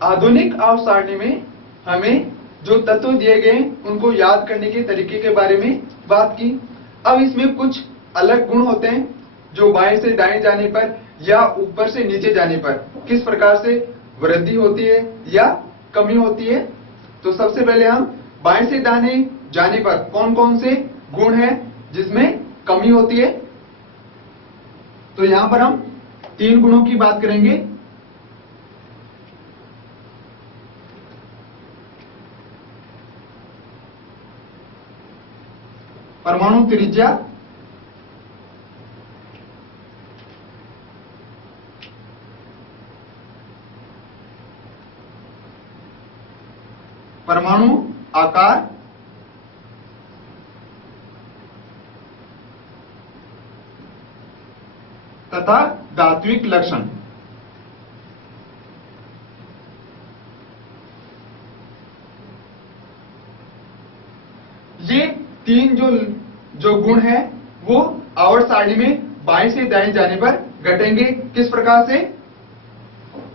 आधुनिक आवर्त सारणी में हमें जो तत्व दिए गए उनको याद करने के तरीके के बारे में बात की। अब इसमें कुछ अलग गुण होते हैं जो बाएं से दाएं जाने पर या ऊपर से नीचे जाने पर किस प्रकार से वृद्धि होती है या कमी होती है। तो सबसे पहले हम बाएं से दाएं जाने पर कौन कौन से गुण हैं जिसमें कमी होती है। तो यहां पर हम 3 गुणों की बात करेंगे। परमाणु त्रिज्या, परमाणु आकार तथा धात्विक लक्षण। ये 3 जो गुण है वो आवर्त सारणी में बाएं से दाएं जाने पर घटेंगे। किस प्रकार से?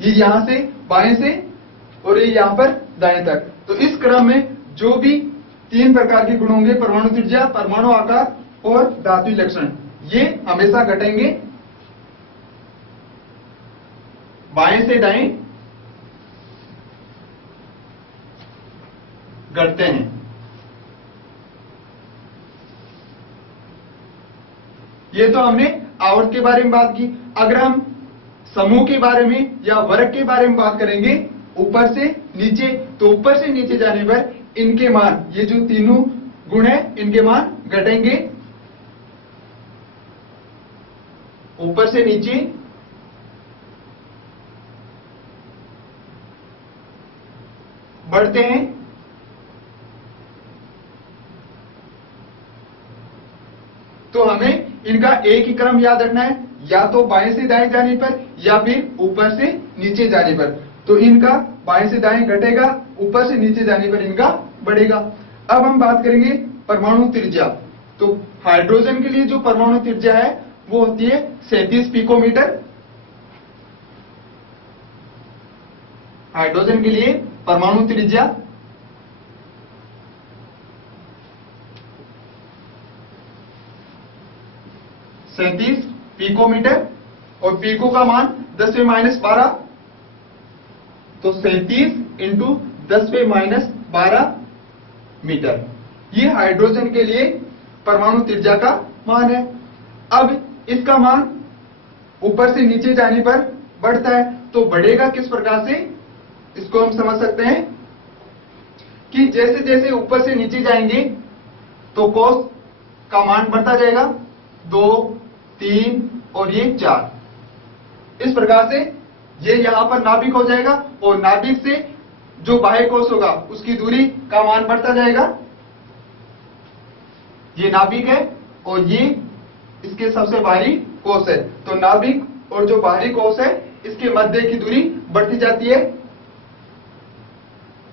ये यहां से बाएं से और ये यहां पर दाएं तक। तो इस क्रम में जो भी 3 प्रकार के गुण होंगे, परमाणु त्रिज्या, परमाणु आकार और धात्विक लक्षण, ये हमेशा घटेंगे बाएं से दाएं घटते हैं। ये तो हमने आवर्त के बारे में बात की। अगर हम समूह के बारे में या वर्ग के बारे में बात करेंगे ऊपर से नीचे, तो ऊपर से नीचे जाने पर इनके मान, ये जो तीनों गुण है इनके मान घटेंगे। ऊपर से नीचे बढ़ते हैं। तो हमें इनका एक ही क्रम याद रखना है, या तो बाएं से दाएं जाने पर या फिर ऊपर से नीचे जाने पर। तो इनका बाएं से दाएं घटेगा, ऊपर से नीचे जाने पर इनका बढ़ेगा। अब हम बात करेंगे परमाणु त्रिज्या। तो हाइड्रोजन के लिए जो परमाणु त्रिज्या है वो होती है 37 पिकोमीटर। हाइड्रोजन के लिए परमाणु त्रिज्या 37 पिकोमीटर और पिको का मान 10⁻12। तो 37 × 10⁻12 मीटर, ये हाइड्रोजन के लिए परमाणु त्रिज्या का मान है। अब इसका मान ऊपर से नीचे जाने पर बढ़ता है। तो बढ़ेगा किस प्रकार से, इसको हम समझ सकते हैं कि जैसे जैसे ऊपर से नीचे जाएंगे तो कोस का मान बढ़ता जाएगा, 2, 3 और ये 4। इस प्रकार से ये यहां पर नाभिक हो जाएगा और नाभिक से जो बाह्य कोश होगा उसकी दूरी का मान बढ़ता जाएगा। ये नाभिक है और ये इसके सबसे बाहरी कोश है। तो नाभिक और जो बाहरी कोश है इसके मध्य की दूरी बढ़ती जाती है।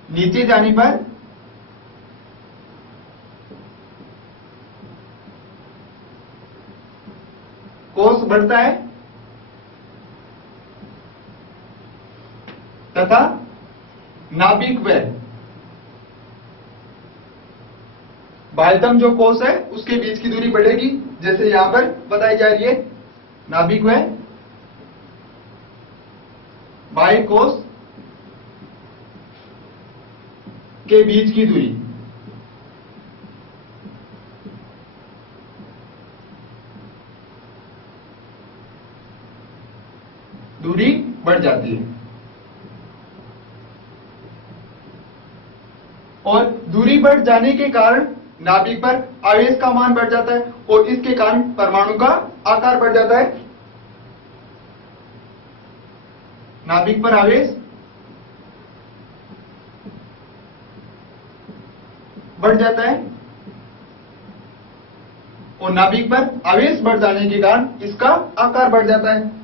नीचे जाने पर कोश बढ़ता है तथा नाभिक व बाह्यतम जो कोश है उसके बीच की दूरी बढ़ेगी, जैसे यहां पर बताई जा रही है। नाभिक व बाह्य कोश के बीच की दूरी बढ़ जाती है। और दूरी बढ़ जाने के कारण नाभिक पर आवेश का मान बढ़ जाता है और इसके कारण परमाणु का आकार बढ़ जाता है। नाभिक पर आवेश बढ़ जाता है और नाभिक पर आवेश बढ़ जाने के कारण इसका आकार बढ़ जाता है।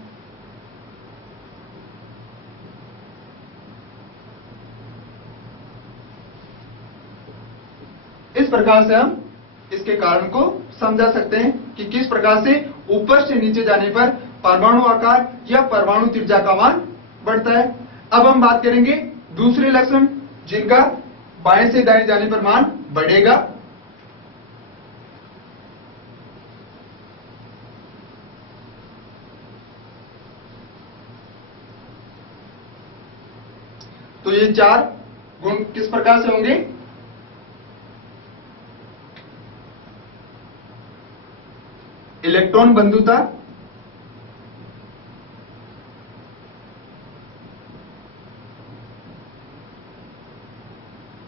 इस प्रकार से हम इसके कारण को समझा सकते हैं कि किस प्रकार से ऊपर से नीचे जाने पर परमाणु आकार या परमाणु त्रिज्या का मान बढ़ता है। अब हम बात करेंगे दूसरे लक्षण जिनका बाएं से दाएं जाने पर मान बढ़ेगा। तो ये 4 गुण किस प्रकार से होंगे? इलेक्ट्रॉन बंधुता,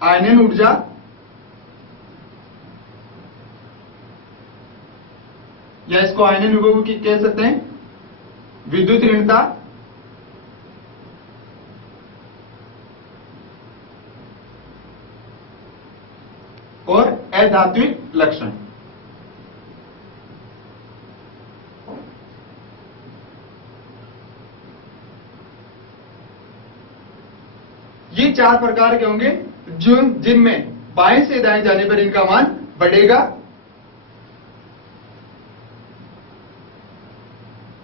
आयनन ऊर्जा, या इसको आयनन विभव की कह सकते हैं, विद्युत ऋणता, और अधात्विक लक्षण। ये 4 प्रकार के होंगे जिनमें बाएं से दाएं जाने पर इनका मान बढ़ेगा।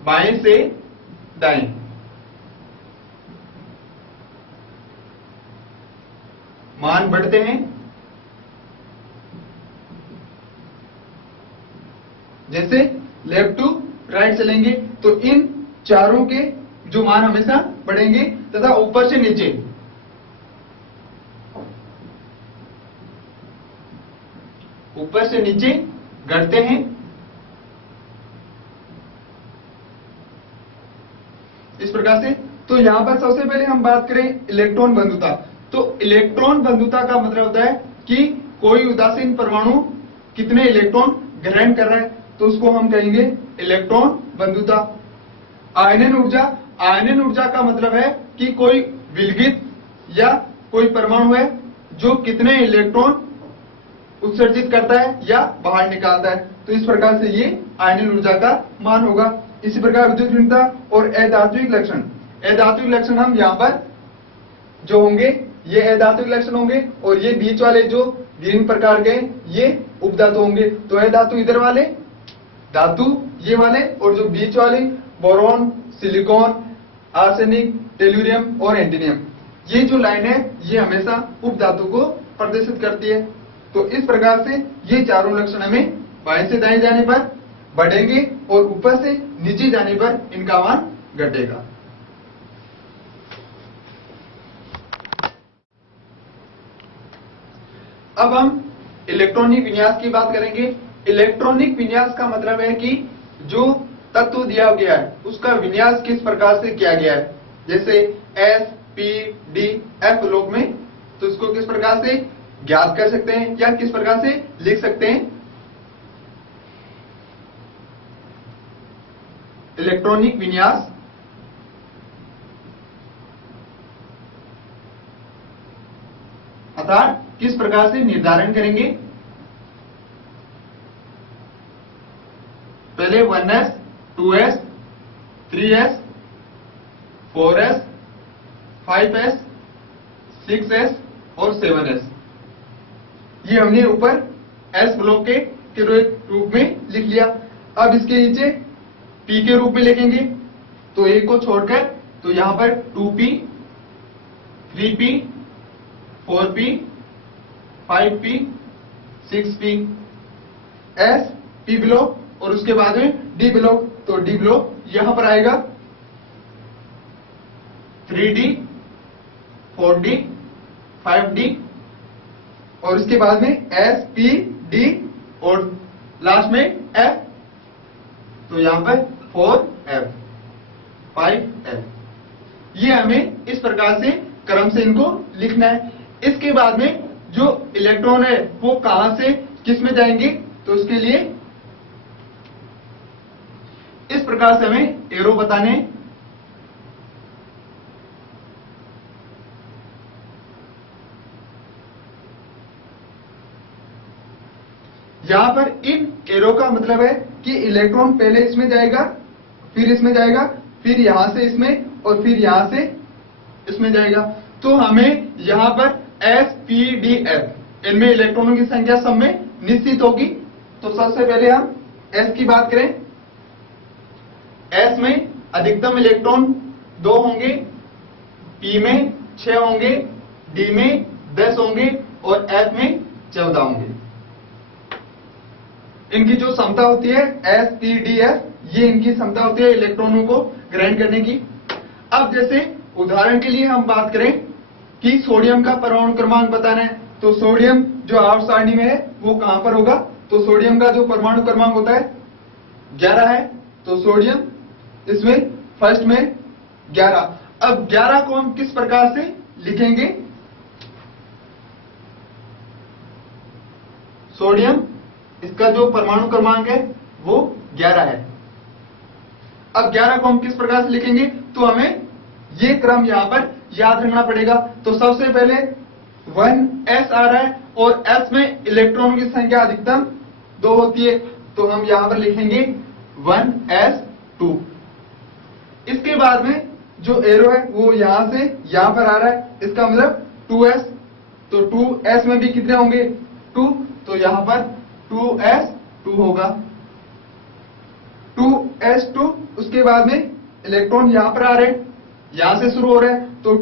बाएं से दाएं, मान बढ़ते हैं। जैसे लेफ्ट टू राइट चलेंगे तो इन चारों के जो मान हमेशा बढ़ेंगे तथा ऊपर से नीचे, ऊपर से नीचे घटते हैं। इस प्रकार से तो यहां पर सबसे पहले हम बात करें इलेक्ट्रॉन बंधुता। तो इलेक्ट्रॉन बंधुता का मतलब होता है कि कोई उदासीन परमाणु कितने इलेक्ट्रॉन ग्रहण कर रहा है, तो उसको हम कहेंगे इलेक्ट्रॉन बंधुता। आयनन ऊर्जा, आयनन ऊर्जा का मतलब है कि कोई विलगित या कोई परमाणु है जो कितने इलेक्ट्रॉन उत्सर्जित करता है या बाहर निकालता है, तो इस प्रकार से ये आयनन ऊर्जा का मान होगा। इसी प्रकार विद्युत ऋणता और अधात्विक लक्षण। अधात्विक लक्षण हम यहाँ पर जो होंगे ये अधात्विक लक्षण होंगे, और ये बीच वाले जो विभिन्न प्रकार के ये उपधातु होंगे। तो अधातु इधर वाले धातु ये वाले, और जो बीच वाले बोरॉन, सिलिकॉन, आर्सेनिक, टेल्यूरियम और एंटीनियम, ये जो लाइन है ये हमेशा उपधातु को प्रदर्शित करती है। तो इस प्रकार से ये चारों लक्षण हमें बाएं से दाएं जाने पर बढ़ेंगे और ऊपर से नीचे जाने पर इनका मान घटेगा। अब हम इलेक्ट्रॉनिक विन्यास की बात करेंगे। इलेक्ट्रॉनिक विन्यास का मतलब है कि जो तत्व दिया गया है उसका विन्यास किस प्रकार से किया गया है। जैसे S, P, D, F block में, तो इसको किस प्रकार से ज्ञात कर सकते हैं या किस प्रकार से लिख सकते हैं। इलेक्ट्रॉनिक विन्यास अर्थात किस प्रकार से निर्धारण करेंगे। पहले 1s, 2s, 3s, 4s, 5s, 6s और 7s, ये हमने ऊपर s ब्लॉक के रूप में लिख लिया। अब इसके नीचे p के रूप में लिखेंगे, तो एक को छोड़कर, तो यहां पर 2p, 3p, 4p, 5p, 6p, s, p block, और उसके बाद में d ब्लॉक, तो d ब्लॉक यहां पर आएगा 3d, 4d, 5d, और उसके बाद में s, p, d और लास्ट में f, तो यहां पर 4f, 5f। ये हमें इस प्रकार से क्रम से इनको लिखना है। इसके बाद में जो इलेक्ट्रॉन है वो कहां से किस में जाएंगे, तो उसके लिए इस प्रकार से हमें एरो बताने हैं। यहां पर इन एरो का मतलब है कि इलेक्ट्रॉन पहले इसमें जाएगा, फिर इसमें जाएगा, फिर यहां से इसमें, और फिर यहां से इसमें जाएगा। तो हमें यहां पर S, P, D, F इनमें इलेक्ट्रॉनों की संख्या सब में निश्चित होगी। तो सबसे पहले हम S की बात करें। S में अधिकतम इलेक्ट्रॉन 2 होंगे, P में 6 होंगे, डी में 10 होंगे और एफ में 14 होंगे। इनकी जो क्षमता होती है SPDF, ये इनकी क्षमता होती है इलेक्ट्रॉनों को ग्रहण करने की। अब जैसे उदाहरण के लिए हम बात करें कि सोडियम का परमाणु क्रमांक बताना है, तो सोडियम जो आवर्त सारणी में है वो कहां पर होगा? तो सोडियम का जो परमाणु क्रमांक होता है 11 है, तो सोडियम इसमें फर्स्ट में 11। अब 11 को हम किस प्रकार से लिखेंगे? सोडियम इसका जो परमाणु क्रमांक है वो 11 है। अब 11 को हम किस प्रकार से लिखेंगे? तो हमें ये क्रम यहां पर याद रखना पड़ेगा। तो सबसे पहले 1s आ रहा है और s में इलेक्ट्रॉनों की संख्या अधिकतम 2 होती है, तो हम यहां पर लिखेंगे 1s2। इसके बाद में जो एरो है वो यहां से यहां पर आ रहा है, इसका मतलब 2s, तो 2s में भी कितने होंगे? 2, तो यहां पर 2s2 होगा, 2s2। उसके बाद में इलेक्ट्रॉन यहां पर आ रहे हैं, यहां से शुरू हो रहे हैं, तो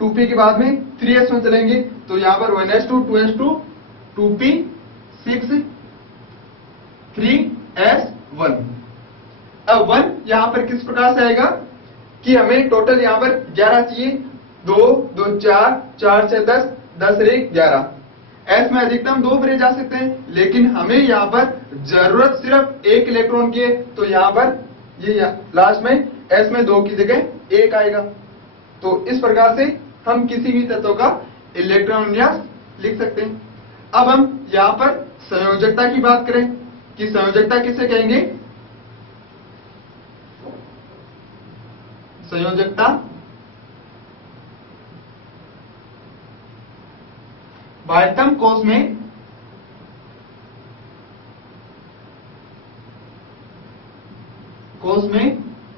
2p के बाद में 3s में चलेंगे, तो यहां पर 1s2 2s2 2p 6 3s1। अब 1 यहां पर किस प्रकार से आएगा कि हमें टोटल यहां पर 11 चाहिए, 2 2 4 4 6 10 10 और 1 11। s में अधिकतम 2 भरे जा सकते हैं, लेकिन हमें यहां पर जरूरत सिर्फ 1 इलेक्ट्रॉन की है, तो यहां पर ये लास्ट में s में 2 की जगह 1 आएगा। तो इस प्रकार से हम किसी भी तत्व का इलेक्ट्रॉन विन्यास लिख सकते हैं। अब हम यहां पर संयोजकता की बात करें कि संयोजकता किसे कहेंगे? संयोजकता बाह्यतम कोष में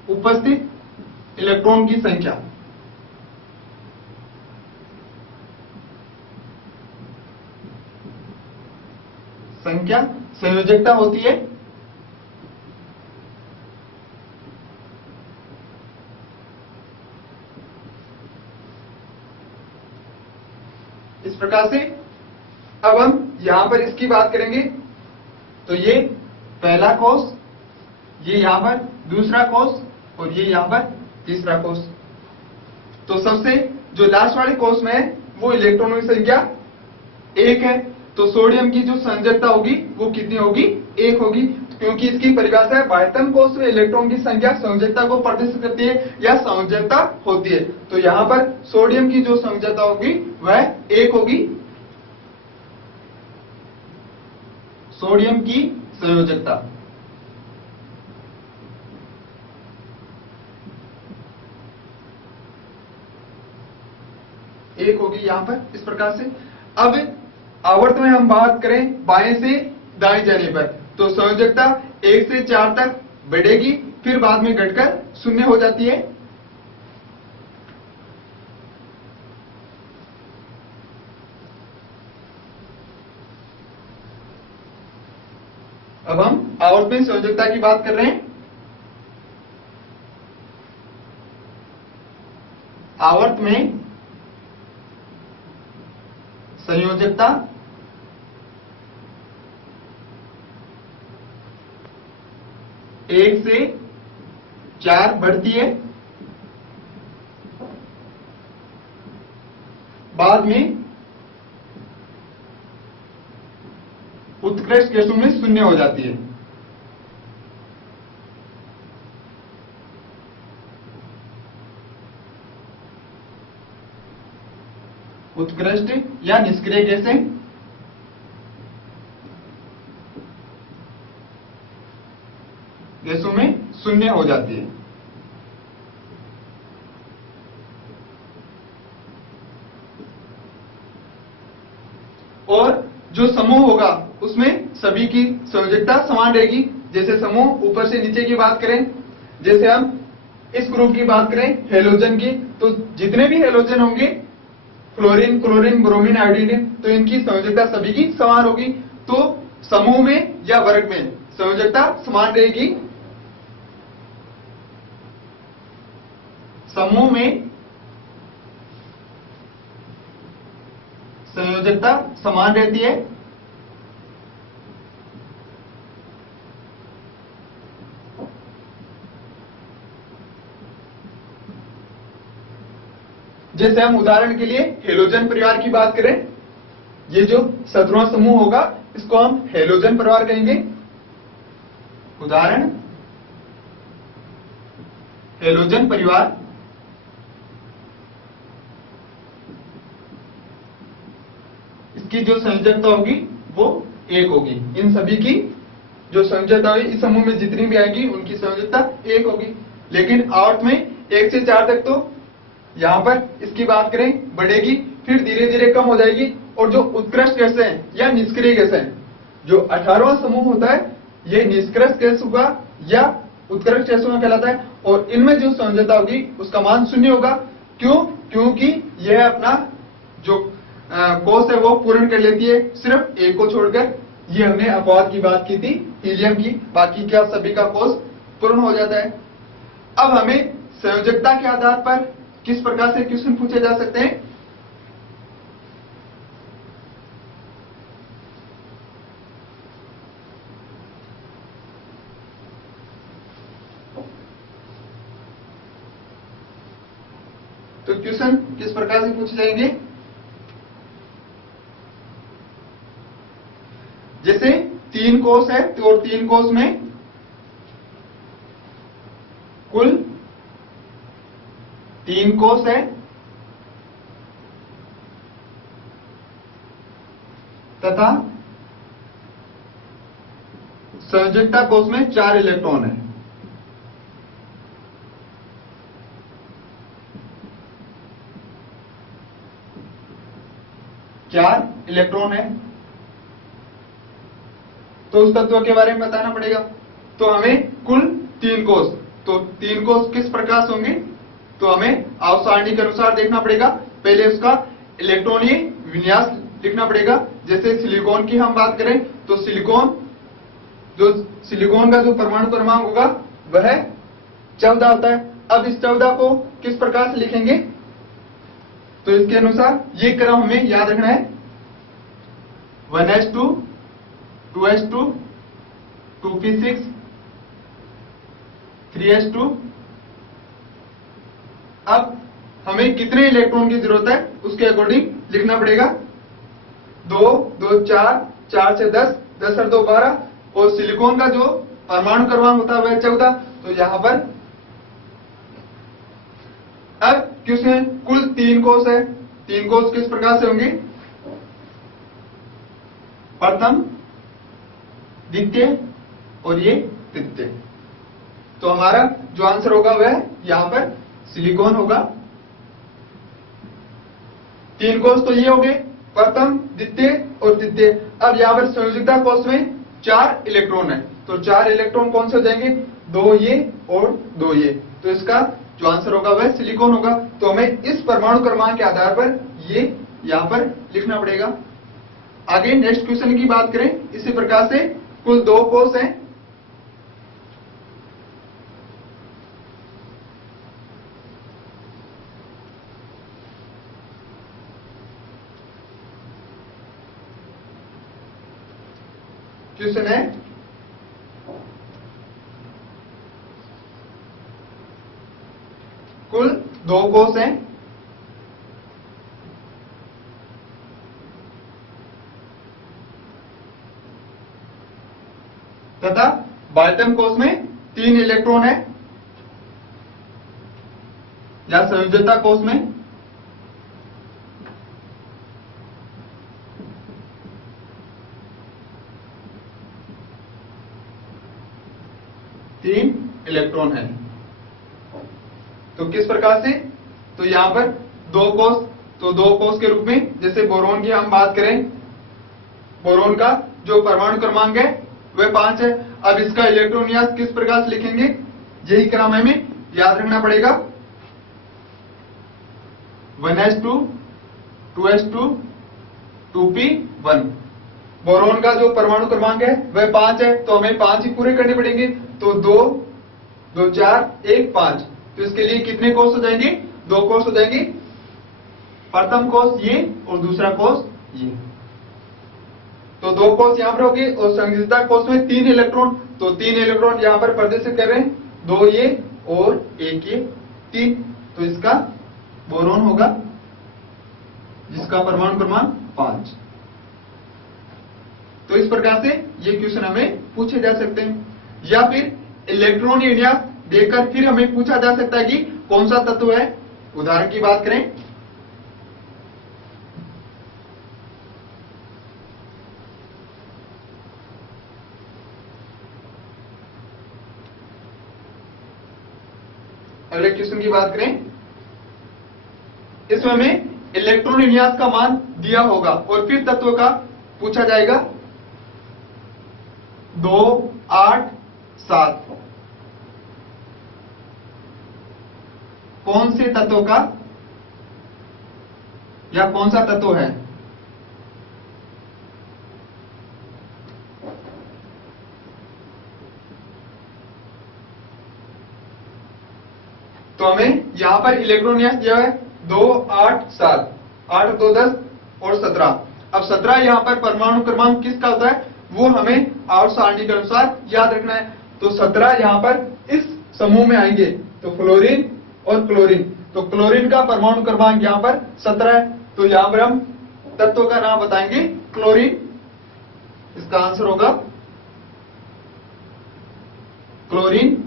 उपस्थित इलेक्ट्रॉन की संख्या। संयोजकता होती है इस प्रकार से। अब हम यहां पर इसकी बात करेंगे, तो ये पहला कोष, ये यहां पर दूसरा कोष और ये यहां पर तीसरा कोष। तो सबसे जो लास्ट वाले कोष में है वो इलेक्ट्रॉनों की संख्या 1 है, तो सोडियम की जो संयोजकता होगी वो कितनी होगी? 1 होगी, क्योंकि इसकी परिभाषा है बाह्यतम कोष में इलेक्ट्रॉन की संख्या संयोजकता को प्रदर्शित करती है या संयोजकता होती है। तो यहां पर सोडियम की जो संयोजकता होगी वह 1 होगी। सोडियम की संयोजकता 1 होगी यहां पर इस प्रकार से। अब आवर्त में हम बात करें बाएं से दाएं जाने पर, तो संयोजकता 1 से 4 तक बढ़ेगी, फिर बाद में घटकर 0 हो जाती है। अब हम आवर्त में संयोजकता की बात कर रहे हैं। आवर्त में संयोजकता 1 से 4 बढ़ती है, बाद में उत्कृष्ट गैसों में 0 हो जाती है। उत्कृष्ट या निष्क्रिय गैसों में 0 हो जाती है। और जो समूह होगा उसमें सभी की संयोजकता समान रहेगी। जैसे समूह ऊपर से नीचे की बात करें, जैसे हम इस ग्रुप की बात करें हेलोजन की, तो जितने भी हेलोजन होंगे फ्लोरीन, क्लोरीन, ब्रोमीन, आयोडीन, तो इनकी संयोजकता सभी की समान होगी। तो समूह में या वर्ग में संयोजकता समान रहेगी। समूह में संयोजकता समान रहती है। जैसे हम उदाहरण के लिए हेलोजन परिवार की बात करें, ये जो सतरों समूह होगा इसको हम हेलोजन परिवार कहेंगे। उदाहरण हेलोजन परिवार। इसकी जो संयोजकता होगी वो 1 होगी। इन सभी की जो संयोजकता होगी इस समूह में जितनी भी आएगी उनकी संयोजकता 1 होगी। लेकिन आवर्त में 1 से 4 तक तो यहां पर इसकी बात करें बढ़ेगी, फिर धीरे धीरे कम हो जाएगी। और जो उत्कृष्ट गैसें हैं या निष्क्रिय गैसें हैं, जो 18वां समूह होता है ये निष्क्रिय गैस होगा या उत्कृष्ट गैसों में कहलाता है। और इनमें जो संयोजकता होगी उसका मान 0 होगा। क्यों? क्योंकि यह अपना जो कोष है वो पूर्ण कर लेती है, सिर्फ एक को छोड़कर। ये हमने अपवाद की बात की थी हीलियम की, बाकी क्या सभी का कोष पूर्ण हो जाता है। अब हमें संयोजकता के आधार पर किस प्रकार से क्वेश्चन पूछे जा सकते हैं? तो क्वेश्चन किस प्रकार से पूछे जाएंगे? जैसे 3 कोष है तो 3 कोष में कुल 3 कोष है तथा संयोजकता कोष में 4 इलेक्ट्रॉन है। चार इलेक्ट्रॉन है तो उस तत्व के बारे में बताना पड़ेगा। तो हमें कुल 3 कोष, तो 3 कोष किस प्रकार से होंगे तो हमें आवर्त सारणी के अनुसार देखना पड़ेगा। पहले उसका इलेक्ट्रॉनीय विन्यास लिखना पड़ेगा। जैसे सिलिकॉन की हम बात करें तो सिलिकॉन का जो परमाणु क्रमांक होगा वह 14 होता है। अब इस 14 को किस प्रकार से लिखेंगे तो इसके अनुसार ये क्रम हमें याद रखना है। 1s2 2s2 2p6 3s2। अब हमें कितने इलेक्ट्रॉन की जरूरत है उसके अकॉर्डिंग लिखना पड़ेगा। 2 2 4 4 से 10 10 और 2 12। और सिलिकॉन का जो परमाणु क्रमांक होता है वह 14। तो यहां पर अब क्वेश्चन कुल 3 कोष है। 3 कोष किस प्रकार से होंगे? प्रथम, द्वितीय और ये तृतीय। तो हमारा जो आंसर होगा वह यहां पर सिलिकॉन होगा। 3 कोष तो ये हो गए, प्रथम, द्वितीय और तृतीय। अब यहां पर संयोजकता कोष में 4 इलेक्ट्रॉन है तो 4 इलेक्ट्रॉन कौन से हो जाएंगे? 2 ये और 2 ये। तो इसका जो आंसर होगा वह सिलिकॉन होगा। तो हमें इस परमाणु क्रमांक के आधार पर ये यहां पर लिखना पड़ेगा। आगे नेक्स्ट क्वेश्चन की बात करें इसी प्रकार से कुल 2 कोष हैं। क्वेश्चन है कुल 2 कोष हैं तथा बाल्टम कोष में 3 इलेक्ट्रॉन है या संयोजकता कोष में इलेक्ट्रॉन है। तो किस प्रकार से? तो यहां पर 2 कोष, तो 2 कोष के रूप में जैसे बोरोन की हम बात करें, बोरोन का जो परमाणु क्रमांक है वह 5 है। अब इसका इलेक्ट्रॉन विन्यास किस प्रकार से लिखेंगे यही क्रम हमें याद रखना पड़ेगा। 1s2 2s2 2p1। बोरोन का जो परमाणु क्रमांक है वह 5 है तो हमें 5 ही पूरे करने पड़ेंगे। तो 2 2 4 1 5। तो इसके लिए कितने कोष हो जाएंगे? 2 कोष हो जाएंगे। प्रथम कोष ये और दूसरा कोष ये। तो 2 कोष यहां पर होगी और संयोजिता कोष में 3 इलेक्ट्रॉन, तो 3 इलेक्ट्रॉन यहां पर प्रदर्शित कर रहे हैं, 2 ये और 1 ये, 3। तो इसका बोरॉन होगा जिसका परमाणु क्रमांक 5। तो इस प्रकार से ये क्वेश्चन हमें पूछे जा सकते हैं। या फिर इलेक्ट्रॉन विन्यास देकर फिर हमें पूछा जा सकता है कि कौन सा तत्व है। उदाहरण की बात करें, अगले क्वेश्चन की बात करें, इसमें हमें इलेक्ट्रॉन विन्यास का मान दिया होगा और फिर तत्व का पूछा जाएगा 2, 8, 7। कौन से तत्व का या कौन सा तत्व है? तो हमें यहां पर इलेक्ट्रॉन विन्यास दिया है 2, 8, 7, 8, 2, 10 और 17। अब 17 यहां पर परमाणु क्रमांक किसका होता है वो हमें आवर्त सारणी के अनुसार याद रखना है। तो 17 यहां पर इस समूह में आएंगे, तो फ्लोरीन और क्लोरीन। तो क्लोरीन का परमाणु क्रमांक यहां पर 17 है, तो यहां पर हम तत्व का नाम बताएंगे क्लोरीन। इसका आंसर होगा क्लोरीन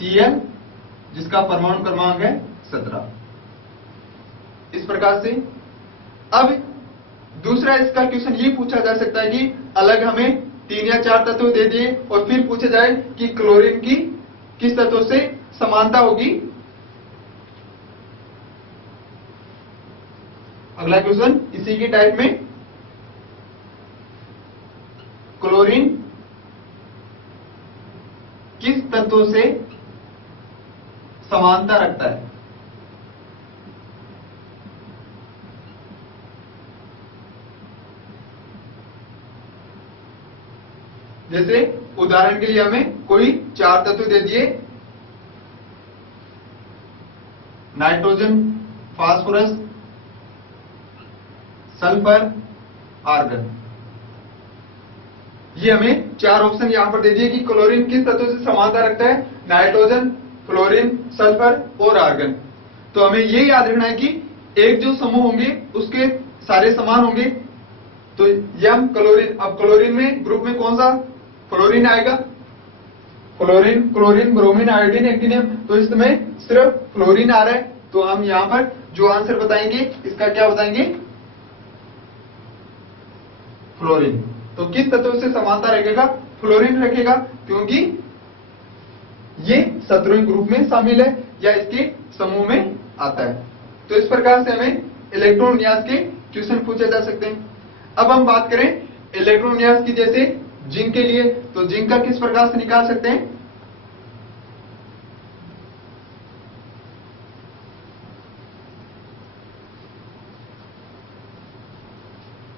Cl, जिसका परमाणु क्रमांक है 17। इस प्रकार से अब दूसरा इसका क्वेश्चन ये पूछा जा सकता है कि अलग हमें 3 या 4 तत्व दे दिए और फिर पूछा जाए कि क्लोरीन की किस तत्व से समानता होगी। अगला क्वेश्चन इसी की टाइप में, क्लोरीन किस तत्व से समानता रखता है? जैसे उदाहरण के लिए हमें कोई 4 तत्व दे दिए, नाइट्रोजन, फास्फोरस, सल्फर, आर्गन। ये हमें 4 ऑप्शन यहां पर दे दिए कि क्लोरीन किस तत्व से समानता रखता है, नाइट्रोजन, फ्लोरीन, सल्फर और आर्गन। तो हमें ये याद रखना है कि एक जो समूह होंगे उसके सारे समान होंगे। तो यम क्लोरीन, अब क्लोरीन में ग्रुप में कौन सा फ्लोरीन आएगा? Fluorine, chlorine, bromine, iodine, actinium. तो इसमें सिर्फ फ्लोरीन आ रहा है, तो हम यहां पर जो आंसर बताएंगे इसका क्या बताएंगे? फ्लोरीन। तो किस तत्व से समानता रखेगा? फ्लोरीन रखेगा, क्योंकि ये शत्रुंग ग्रुप में शामिल है या इसके समूह में आता है। तो इस प्रकार से हमें इलेक्ट्रॉन विन्यास के क्वेश्चन पूछे जा सकते हैं। अब हम बात करें इलेक्ट्रॉन विन्यास की, जैसे जिंक के लिए, तो जिंक का किस प्रकार से निकाल सकते हैं?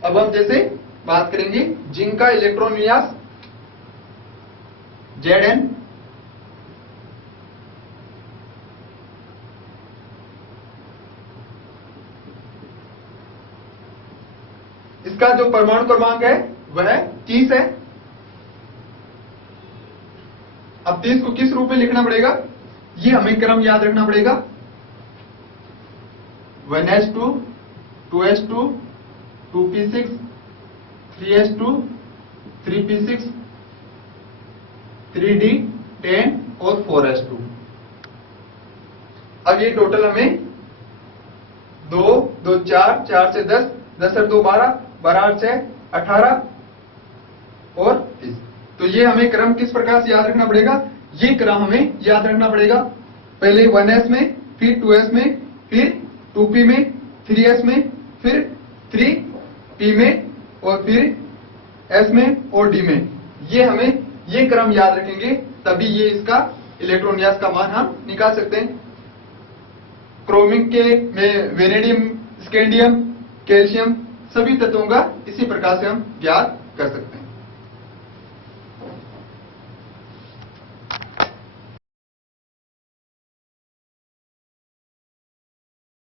अब हम जैसे बात करेंगे जिंक का इलेक्ट्रॉन विन्यास Zn, इसका जो परमाणु क्रमांक है वह 30 है। अब 30 को किस रूप में लिखना पड़ेगा, ये हमें क्रम याद रखना पड़ेगा। 1s2, 2s2, 2p6, 3s2, 3p6, 3d10 और 4s2। अब ये टोटल हमें 2, 2, 4, 4 से 10, 10 और 2, 12, 12 और 6, 18 और 30। तो ये हमें क्रम किस प्रकार से याद रखना पड़ेगा? ये क्रम हमें याद रखना पड़ेगा। पहले 1s में, फिर 2s में, फिर 2p में, 3s में, फिर 3p में और फिर s में और d में। ये हमें ये क्रम याद रखेंगे, तभी ये इसका इलेक्ट्रॉन विन्यास का मान हम निकाल सकते हैं। क्रोमिक के में वेनेडियम, स्कैंडियम, कैल्शियम, सभी तत्वों का इसी प्रकार से हम ज्ञात कर सकते हैं।